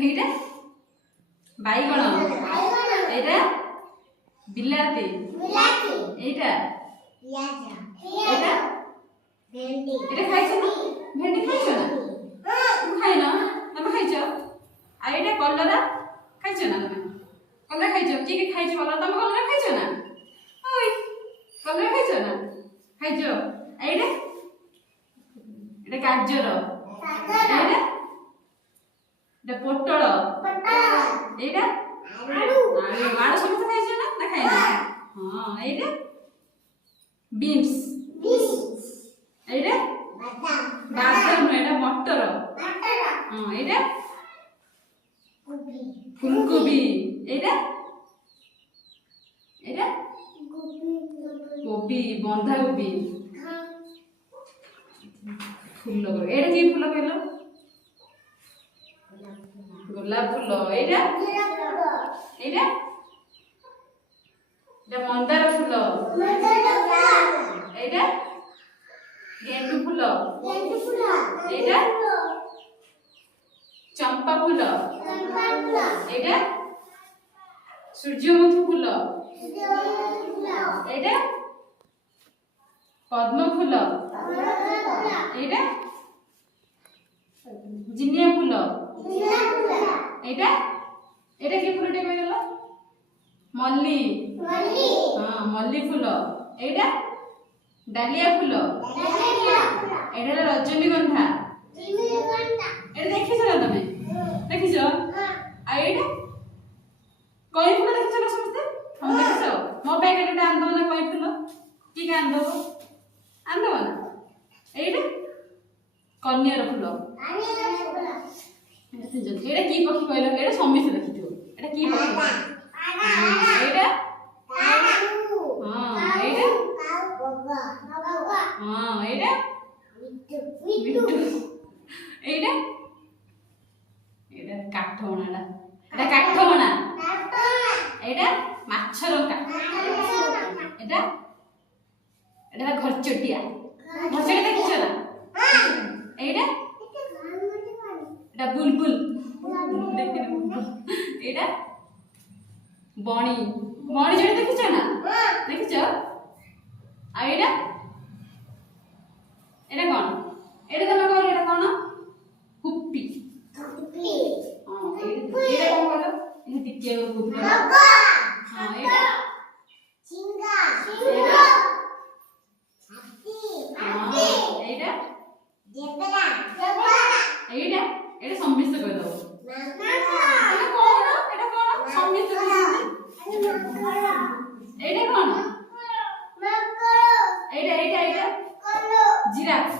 এইটা বাইগণ, এইটা বিলাতি, এইটা এটা এটা খাইছো না? ভেন্ডি খাইছো না? তুমি খাই না? তুমি খাইছো? আর এটা কলরা খাইছো না? তুমি কলরা খাইছো? কি কি খাইছো বলো? তুমি কলরা খাইছো না? ওই কলরা খাইছো না? খাইছো? এইটা এটা গাজর, এইটা এটা পটল, এইটা আলু সমস্ত খাইছো না? না খাই না? হ্যাঁ এইটা বিনস, এইটা বাদাম, এটা মটর, হ্যাঁ এইটা ফুলকপি, এইটা এটা কপি, বন্ধাকপি, ফুলকপি, এটা কি ফুল কইল? গোলাপ ফুল, এইটা এইটা এটা মন্দার ফুল, এইটা গেন্দু ফুল, এইটা চম্পা ফুল, এইটা সূর্যমুখী ফুল, এইটা পদ্ম ফুল, এইটা জিনিয়া ফুল, এইটা এটা কি ফুলটা কই গেল? মল্লি, হ্যাঁ মল্লি ফুল, এইটা ডালিয়া ফুল, এটা রজনীগন্ধা, এটা দেখিছো না তুমি? দেখিছো? আর এইটা কই ফুল দেখিছো না সমস্তে? আমি দেখিছো? ମୋ ପାଇଁ এটা আনদব না কই ফুল? কি কে আনদব? আনদব না? এইটা কন্যার ফুল, এটা কি পক্ষী কইল? এটা সমস্তে দেখিছো? এটা কি পক্ষী? এইটা হ্যাঁ এইটা হ্যাঁ এইটা বিট্টু, এইটা এটা কাঠমোনা, এটা কাঠমোনা, এইটা মাছরকা, এটা এটা ঘরচটিয়া, ঘরচটিয়া দেখিছো না? এইটা এটা বুলবুল, এটা বণি, বণি যেটা দেখিছো না? দেখিছো? আর এটা এটা কোন? এটা তুমি কইলে এটা কোন? কুপ্পি, এটা কোন বলো? এটা দ্বিতীয় কুপ্পি, হ্যাঁ এটা চিঙ্গা, এইটা জেবরা, এইটা এটা সমস্ত কই দাও। এটা কোন? এটা কোন? সমস্ত এইটা কোন? এইটা জিরাফ,